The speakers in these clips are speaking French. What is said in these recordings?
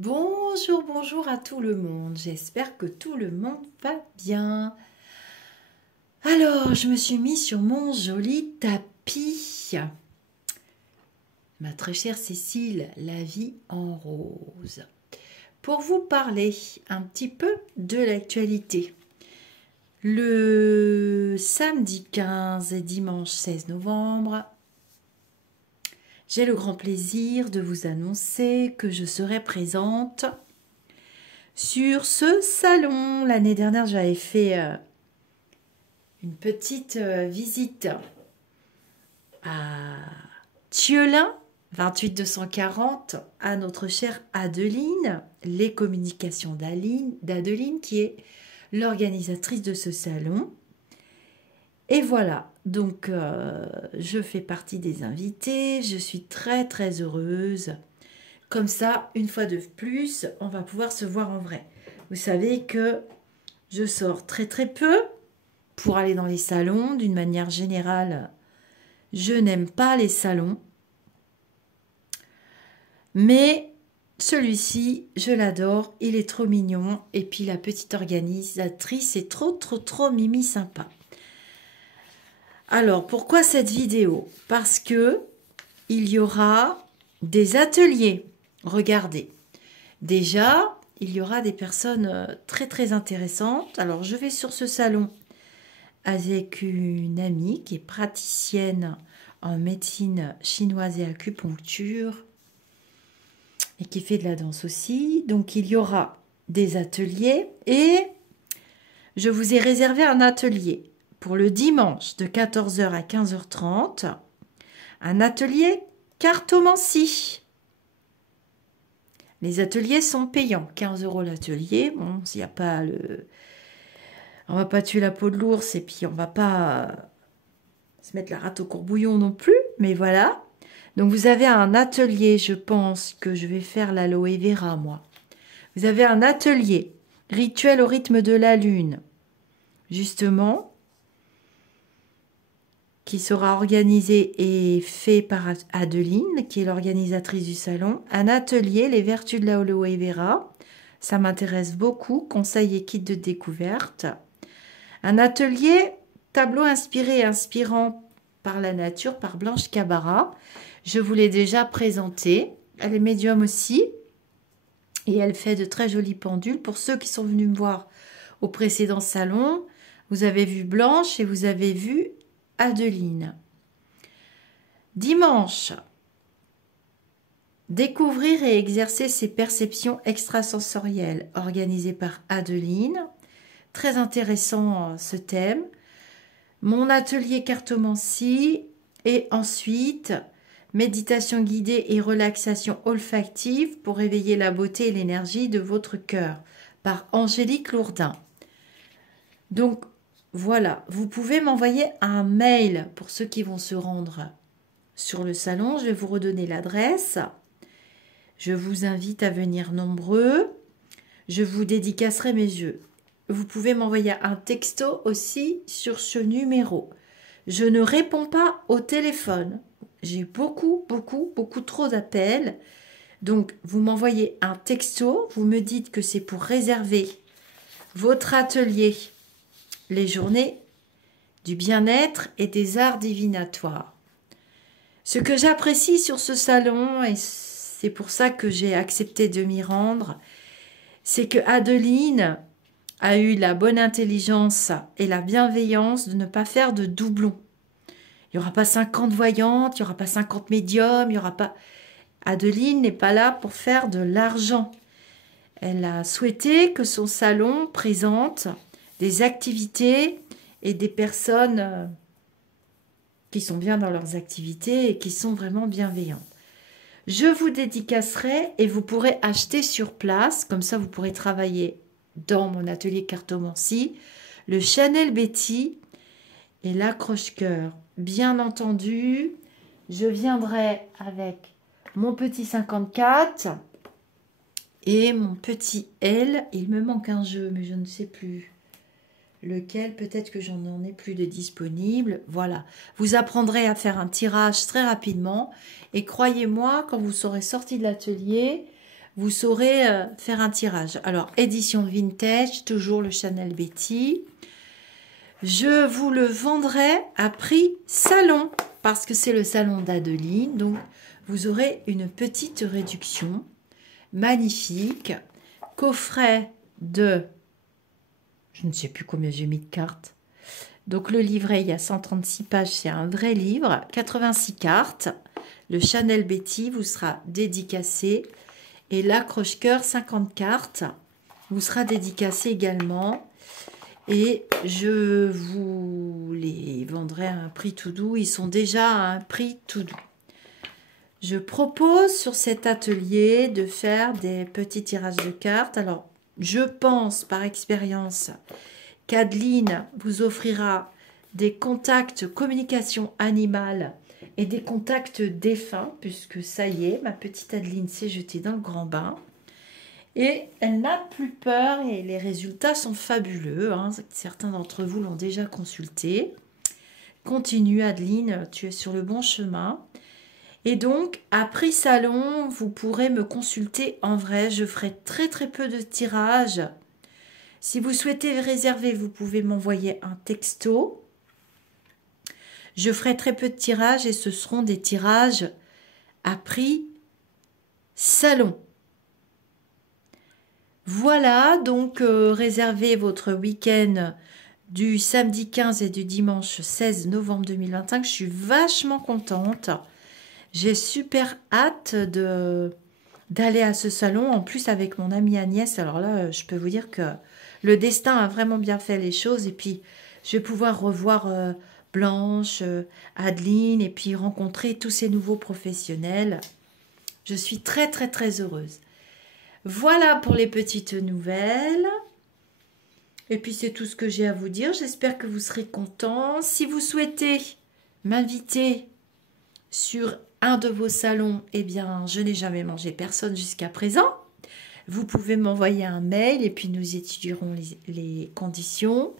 Bonjour, bonjour à tout le monde. J'espère que tout le monde va bien. Alors, je me suis mis sur mon joli tapis. Ma très chère Cécile, la vie en rose. Pour vous parler un petit peu de l'actualité. Le samedi 15 et dimanche 16 novembre, j'ai le grand plaisir de vous annoncer que je serai présente sur ce salon. L'année dernière, j'avais fait une petite visite à Thieulin, 28240, à notre chère Adeline, les communications d'Adeline, qui est l'organisatrice de ce salon. Et voilà, donc je fais partie des invités, je suis très très heureuse. Comme ça, une fois de plus, on va pouvoir se voir en vrai. Vous savez que je sors très très peu pour aller dans les salons. D'une manière générale, je n'aime pas les salons. Mais celui-ci, je l'adore. Il est trop mignon. Et puis la petite organisatrice est trop mimi sympa. Alors, pourquoi cette vidéo? Parce que il y aura des ateliers. Regardez. Déjà, il y aura des personnes très intéressantes. Alors, je vais sur ce salon avec une amie qui est praticienne en médecine chinoise et acupuncture et qui fait de la danse aussi. Donc, il y aura des ateliers et je vous ai réservé un atelier pour le dimanche de 14h à 15h30, un atelier cartomancie. Les ateliers sont payants, 15 € l'atelier. Bon, s'il n'y a pas le... On va pas tuer la peau de l'ours et puis on va pas se mettre la rate au courbouillon non plus, mais voilà. Donc vous avez un atelier, je pense que je vais faire l'aloe vera moi. Vous avez un atelier, rituel au rythme de la lune, justement, qui sera organisé et fait par Adeline, qui est l'organisatrice du salon. Un atelier, les vertus de l'aloe vera, ça m'intéresse beaucoup, conseils et kits de découverte. Un atelier, tableau inspiré et inspirant par la nature, par Blanche Cabarat. Je vous l'ai déjà présenté. Elle est médium aussi. Et elle fait de très jolies pendules. Pour ceux qui sont venus me voir au précédent salon, vous avez vu Blanche et vous avez vu Adeline. Dimanche, découvrir et exercer ses perceptions extrasensorielles, organisé par Adeline. Très intéressant ce thème. Mon atelier cartomancie et ensuite méditation guidée et relaxation olfactive pour réveiller la beauté et l'énergie de votre cœur par Angélique Lourdin. Donc voilà, vous pouvez m'envoyer un mail pour ceux qui vont se rendre sur le salon. Je vais vous redonner l'adresse. Je vous invite à venir nombreux. Je vous dédicacerai mes yeux. Vous pouvez m'envoyer un texto aussi sur ce numéro. Je ne réponds pas au téléphone. J'ai beaucoup trop d'appels. Donc, vous m'envoyez un texto. Vous me dites que c'est pour réserver votre atelier, les journées du bien-être et des arts divinatoires. Ce que j'apprécie sur ce salon, et c'est pour ça que j'ai accepté de m'y rendre, c'est que Adeline a eu la bonne intelligence et la bienveillance de ne pas faire de doublons. Il n'y aura pas 50 voyantes, il n'y aura pas 50 médiums, il n'y aura pas... Adeline n'est pas là pour faire de l'argent. Elle a souhaité que son salon présente des activités et des personnes qui sont bien dans leurs activités et qui sont vraiment bienveillantes. Je vous dédicacerai et vous pourrez acheter sur place, comme ça vous pourrez travailler dans mon atelier cartomancie, le Chanel Betty et l'accroche-cœur. Bien entendu, je viendrai avec mon petit 54 et mon petit L. Il me manque un jeu, mais je ne sais plus lequel. Peut-être que j'en ai plus de disponible. Voilà, vous apprendrez à faire un tirage très rapidement. Et croyez-moi, quand vous serez sorti de l'atelier, vous saurez faire un tirage. Alors, édition vintage, toujours le Chanel Betty. Je vous le vendrai à prix salon, parce que c'est le salon d'Adeline. Donc, vous aurez une petite réduction. Magnifique. Coffret de... Je ne sais plus combien j'ai mis de cartes. Donc, le livret, il y a 136 pages. C'est un vrai livre. 86 cartes. Le Chanel Betty vous sera dédicacé. Et l'accroche-cœur, 50 cartes, vous sera dédicacé également. Et je vous les vendrai à un prix tout doux. Ils sont déjà à un prix tout doux. Je propose sur cet atelier de faire des petits tirages de cartes. Alors, je pense par expérience qu'Adeline vous offrira des contacts communication animale et des contacts défunts, puisque ça y est, ma petite Adeline s'est jetée dans le grand bain. Et elle n'a plus peur et les résultats sont fabuleux. Hein. Certains d'entre vous l'ont déjà consulté. Continue Adeline, tu es sur le bon chemin. Et donc, à prix salon, vous pourrez me consulter en vrai. Je ferai très très peu de tirages. Si vous souhaitez réserver, vous pouvez m'envoyer un texto. Je ferai très peu de tirages et ce seront des tirages à prix salon. Voilà, donc réservez votre week-end du samedi 15 et du dimanche 16 novembre 2025. Je suis vachement contente. J'ai super hâte d'aller à ce salon. En plus, avec mon amie Agnès, alors là, je peux vous dire que le destin a vraiment bien fait les choses. Et puis, je vais pouvoir revoir Blanche, Adeline, et puis rencontrer tous ces nouveaux professionnels. Je suis très, très, très heureuse. Voilà pour les petites nouvelles. Et puis, c'est tout ce que j'ai à vous dire. J'espère que vous serez contents. Si vous souhaitez m'inviter sur un de vos salons, eh bien, je n'ai jamais mangé personne jusqu'à présent. Vous pouvez m'envoyer un mail et puis nous étudierons les conditions.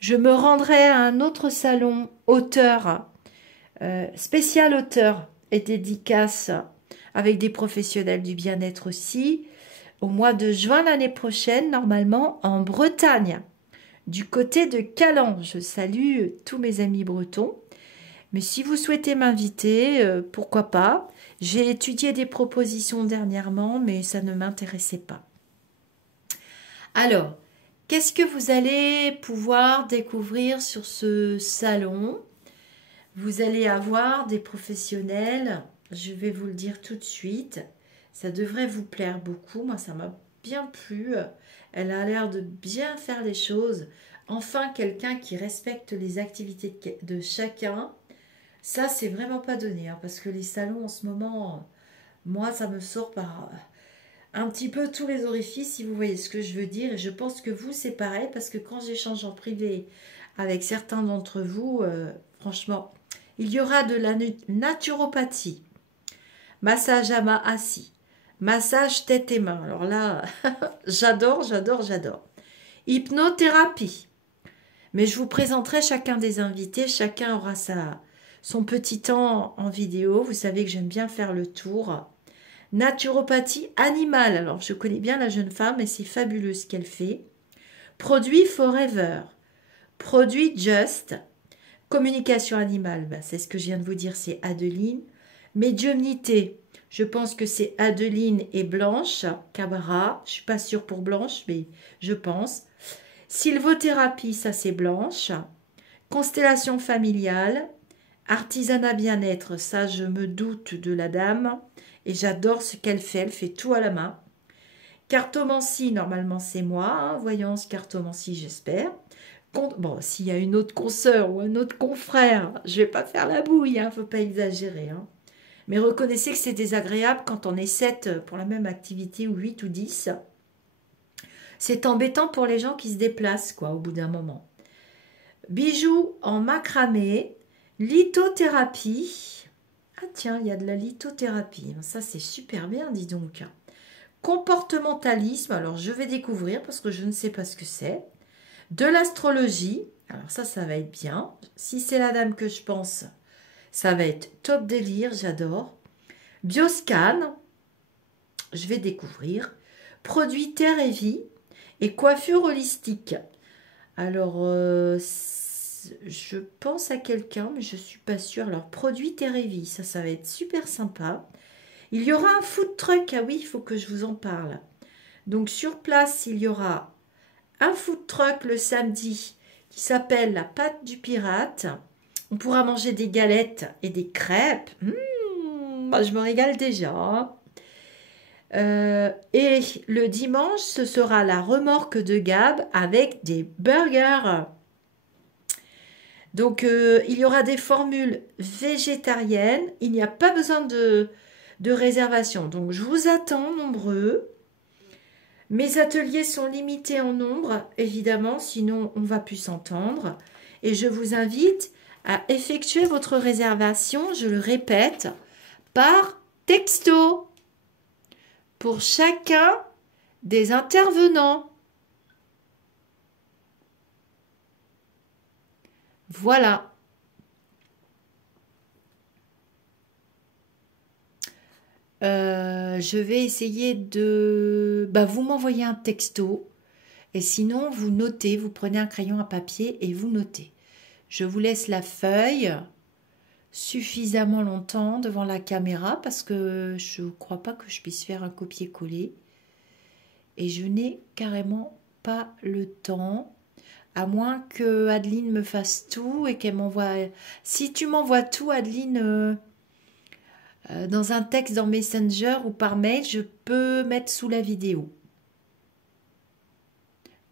Je me rendrai à un autre salon auteur, spécial auteur et dédicace avec des professionnels du bien-être aussi, au mois de juin l'année prochaine, normalement en Bretagne, du côté de Calan. Je salue tous mes amis bretons. Mais si vous souhaitez m'inviter, pourquoi pas. J'ai étudié des propositions dernièrement, mais ça ne m'intéressait pas. Alors, qu'est-ce que vous allez pouvoir découvrir sur ce salon? Vous allez avoir des professionnels, je vais vous le dire tout de suite. Ça devrait vous plaire beaucoup. Moi, ça m'a bien plu. Elle a l'air de bien faire les choses. Enfin, quelqu'un qui respecte les activités de chacun. Ça, c'est vraiment pas donné, hein, parce que les salons en ce moment, moi, ça me sort par un petit peu tous les orifices, si vous voyez ce que je veux dire. Et je pense que vous, c'est pareil, parce que quand j'échange en privé avec certains d'entre vous, franchement, il y aura de la naturopathie, massage à main assis, massage tête et main. Alors là, j'adore, j'adore, j'adore. Hypnothérapie. Mais je vous présenterai chacun des invités, chacun aura son petit temps en vidéo. Vous savez que j'aime bien faire le tour. Naturopathie animale. Alors, je connais bien la jeune femme et c'est fabuleux ce qu'elle fait. Produit Forever. Produit Just. Communication animale. Ben, c'est ce que je viens de vous dire, c'est Adeline. Médiumnité. Je pense que c'est Adeline et Blanche Cabara. Je ne suis pas sûre pour Blanche, mais je pense. Sylvothérapie, ça c'est Blanche. Constellation familiale. Artisanat bien-être, ça je me doute de la dame et j'adore ce qu'elle fait, elle fait tout à la main. Cartomancie, normalement c'est moi, hein. Voyance, cartomancie, j'espère. Bon, s'il y a une autre consoeur ou un autre confrère, je vais pas faire la bouille, hein, faut pas exagérer. Hein. Mais reconnaissez que c'est désagréable quand on est 7 pour la même activité ou 8 ou 10. C'est embêtant pour les gens qui se déplacent, quoi, au bout d'un moment. Bijoux en macramé. Lithothérapie. Ah tiens, il y a de la lithothérapie. Ça, c'est super bien, dis donc. Comportementalisme. Alors, je vais découvrir parce que je ne sais pas ce que c'est. De l'astrologie. Alors ça va être bien. Si c'est la dame que je pense, ça va être top délire. J'adore. Bioscan. je vais découvrir. Produits Terre et Vie et coiffure holistique. Alors, je pense à quelqu'un, mais je ne suis pas sûre. Alors, produits Terre et Vie, ça va être super sympa. Il y aura un food truck, ah oui, il faut que je vous en parle. Donc, sur place, il y aura un food truck le samedi qui s'appelle la pâte du pirate. On pourra manger des galettes et des crêpes. Bah, je me régale déjà. Et le dimanche, ce sera la remorque de Gab avec des burgers. Donc, il y aura des formules végétariennes. Il n'y a pas besoin de réservation. Donc, je vous attends nombreux. Mes ateliers sont limités en nombre, évidemment, sinon on va plus s'entendre. Et je vous invite à effectuer votre réservation, je le répète, par texto pour chacun des intervenants. Voilà. Je vais essayer de... vous m'envoyer un texto et sinon vous notez, vous prenez un crayon à papier et vous notez. Je vous laisse la feuille suffisamment longtemps devant la caméra parce que je ne crois pas que je puisse faire un copier-coller et je n'ai carrément pas le temps. À moins que Adeline me fasse tout et qu'elle m'envoie... Si tu m'envoies tout, Adeline, dans un texte dans Messenger ou par mail, je peux mettre sous la vidéo.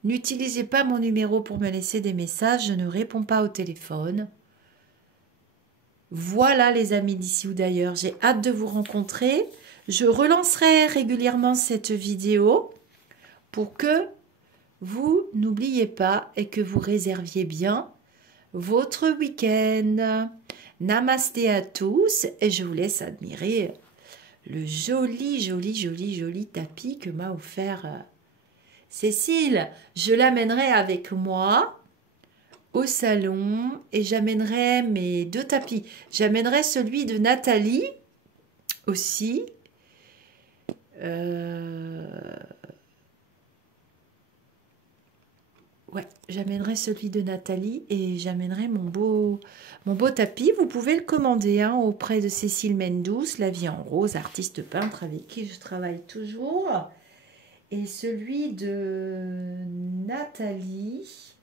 N'utilisez pas mon numéro pour me laisser des messages, je ne réponds pas au téléphone. Voilà les amis d'ici ou d'ailleurs, j'ai hâte de vous rencontrer. Je relancerai régulièrement cette vidéo pour que vous n'oubliez pas et que vous réserviez bien votre week-end. Namasté à tous et je vous laisse admirer le joli tapis que m'a offert Cécile. Je l'amènerai avec moi au salon et j'amènerai mes 2 tapis. J'amènerai celui de Nathalie aussi. Ouais, j'amènerai celui de Nathalie et j'amènerai mon beau tapis. Vous pouvez le commander auprès de Cécile Mendous, La Vie en Rose, artiste peintre avec qui je travaille toujours. Et celui de Nathalie,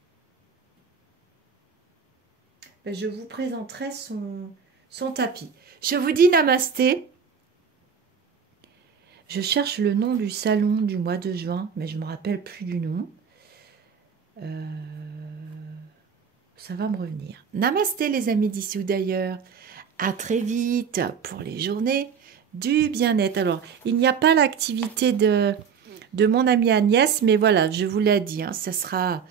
je vous présenterai son tapis. Je vous dis namasté. Je cherche le nom du salon du mois de juin, mais je ne me rappelle plus du nom. Ça va me revenir. Namasté les amis d'ici ou d'ailleurs. À très vite pour les journées du bien-être. Alors, il n'y a pas l'activité de mon amie Agnès, mais voilà, je vous l'ai dit, ça sera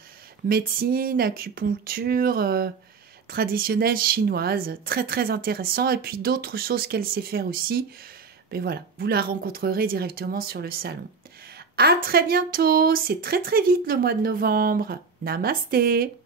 médecine, acupuncture traditionnelle chinoise. Très très intéressant. Et puis d'autres choses qu'elle sait faire aussi. Mais voilà, vous la rencontrerez directement sur le salon. À très bientôt, c'est très très vite le mois de novembre. Namasté.